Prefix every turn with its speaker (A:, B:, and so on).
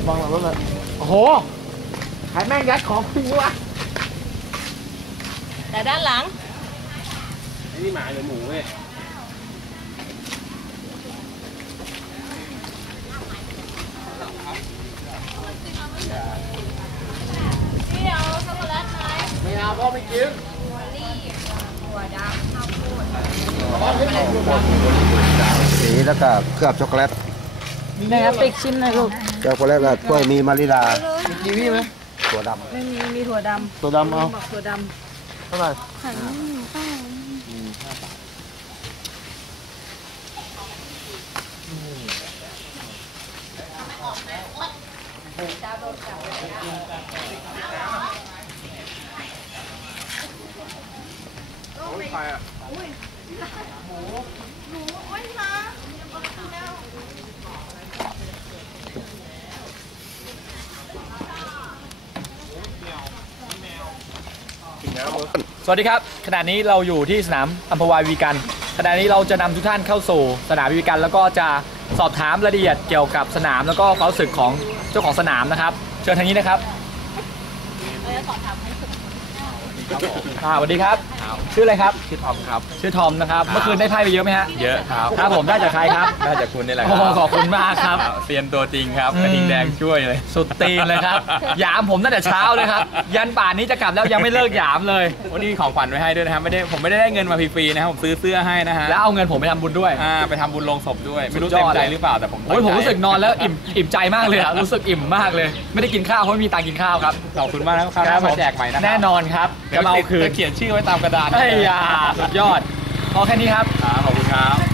A: วางหลังรถเลยโอ้โหใครแม่งยัดของทิ้งวะ
B: แต่ด้านหลัง
C: นี่หมาหรือหมูเว้ย
B: พี่เอาช็อกโกแลตไหม
A: ไม่เอาพ่อไม่กิน
B: นี่ถั่วดำข้าวโพด
D: สีแล้วก็เคลือบช็อกโกแลต
B: นี่ครับปิกชิมหน่อยลูก
D: ช็อกโกแลตแล้วถ้วยมีมาริลา
A: มีกีวีไหม
D: ตัวด
B: ไม่มีถั่วดำ
A: ตัวดำเอา
B: บอกถั่วด
A: เท่าไหร่
E: สวัสดีครับขณะนี้เราอยู่ที่สนามอัมพวาวีกันขณะนี้เราจะนำทุกท่านเข้าสู่สนามวีกันแล้วก็จะสอบถามรายละเอียดเกี่ยวกับสนามแล้วก็ความรู้สึกของเจ้าของสนามนะครับเชิญทางนี้นะครับสวัสดีครับชื่ออะไรครับ
C: ชื่อทอมครับ
E: ชื่อทอมนะครับเมื่อคืนได้ไพ่ไปเยอะไหมฮะ
C: เยอะครับ
E: ครับผมได้จากใครครับ
C: ได้จากคุณนี่แหละค
E: โอ้
C: รับ
E: ขอบคุณมากครับ
C: เซียนตัวจริงครับกระทิงแดงช่วยเลย
E: สุดตีนเลยครับหยามผมตั้งแต่เช้าเลยครับยันป่านนี้จะกลับแล้วยังไม่เลิกหยามเลย
C: วันนี้ของขวัญไว้ให้ด้วยนะครับผมไม่ได้เงินมาฟรีๆนะครับผมซื้อเสื้อให้นะฮะ
E: แล้วเอาเงินผมไปทำบุญด้วย
C: ไปทำบุญลงศพด้วยไม่รู้เต็มใจหรือเปล่าแต่ผม
E: รู้สึกนอนแล้วอิ่มใจมากเลยอะรู้สึกอิ่มมากเลยไม่ได้กินข้าวเพราะไม่มีตังค์กินข้าวครับ
C: ขอบคุณมากนะครับมาแจกใหม่นะ
E: แน่นอนครับ
C: จะเอาคืนเขียนชื่อไว้ตามกระดาษ
E: ไอ้ยาสุดยอดพอแค่นี้ครับ
C: ขอบคุณครับ